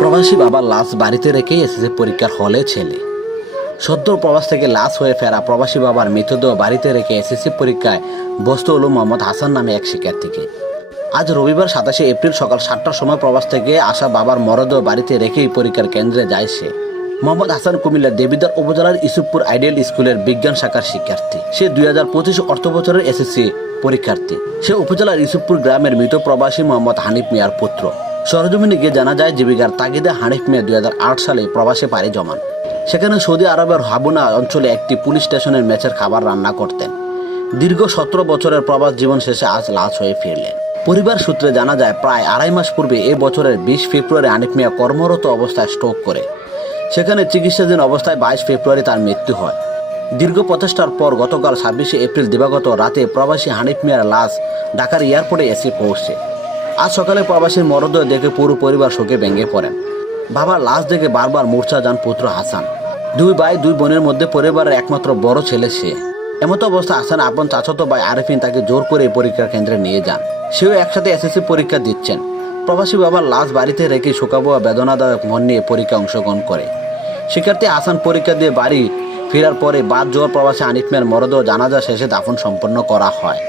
প্রবাসী বাবার লাশ বাড়িতে রেখে এসেছে পরীক্ষার হলে ছেলে। সদ্য প্রবাস থেকে লাশ হয়ে ফেরা প্রবাসী বাবার মৃতদেহ বাড়িতে রেখে এসএসসি পরীক্ষায় বস্তু হলো মোহাম্মদ হাসান নামে এক শিক্ষার্থীকে। আজ রবিবার সাতাশে এপ্রিল সকাল সাতটার সময় প্রবাস থেকে আসা বাবার মরদেহ বাড়িতে রেখেই পরীক্ষার কেন্দ্রে যায় সে। মোহাম্মদ হাসান কুমিল্লার দেবিদ্বার উপজেলার ইসুফপুর আইডিয়াল স্কুলের বিজ্ঞান শাখার শিক্ষার্থী। সে দুই হাজার পঁচিশ অর্থ বছরের এসএসসি পরীক্ষার্থী। সে উপজেলার ইসুফপুর গ্রামের মৃত প্রবাসী মোহাম্মদ হানিফ মিয়ার পুত্র। সরজমিনে গিয়ে জানা যায় জীবিকার তাগিদে হানিফ মিয়া দুই সালে প্রবাসে পাড়ি জমান। সেখানে সৌদি আরবের হাবুনা অঞ্চলে একটি পুলিশ স্টেশনের ম্যাচের খাবার রান্না করতেন। দীর্ঘ সতেরো বছরের প্রবাস জীবন শেষে আজ লাশ হয়ে ফিরলেন। পরিবার সূত্রে জানা যায়, প্রায় আড়াই মাস পূর্বে এ বছরের বিশ ফেব্রুয়ারি হানিফ মিয়া কর্মরত অবস্থায় স্ট্রোক করে। সেখানে চিকিৎসাধীন অবস্থায় বাইশ ফেব্রুয়ারি তার মৃত্যু হয়। দীর্ঘ প্রচেষ্টার পর গতকাল ছাব্বিশে এপ্রিল দিবাগত রাতে প্রবাসী হানিফ মিয়ার লাশ ঢাকার এয়ারপোর্টে এসে পৌঁছে। আজ সকালে প্রবাসীর মরদেহ দেখে পুরো পরিবার শোকে ভেঙে পড়েন। বাবার লাশ দেখে বারবার মূর্ছা যান পুত্র হাসান। দুই ভাই, দুই বোনের মধ্যে পরিবারের একমাত্র বড় ছেলে সে। এমতো অবস্থা হাসান আপন চাচাতো ভাই আরিফিন তাকে জোর করে এই পরীক্ষার কেন্দ্রে নিয়ে যান। সেও একসাথে এসএসসি পরীক্ষা দিচ্ছেন। প্রবাসী বাবার লাশ বাড়িতে রেখে শোকাবো বেদনাদায়ক মন নিয়ে পরীক্ষা অংশগ্রহণ করে। শিক্ষার্থী হাসান পরীক্ষা দিয়ে বাড়ি ফেরার পরে বাদ জোয়ার প্রবাসী আনিফ মিয়ার মরদেহ জানাজা শেষে দাফন সম্পন্ন করা হয়।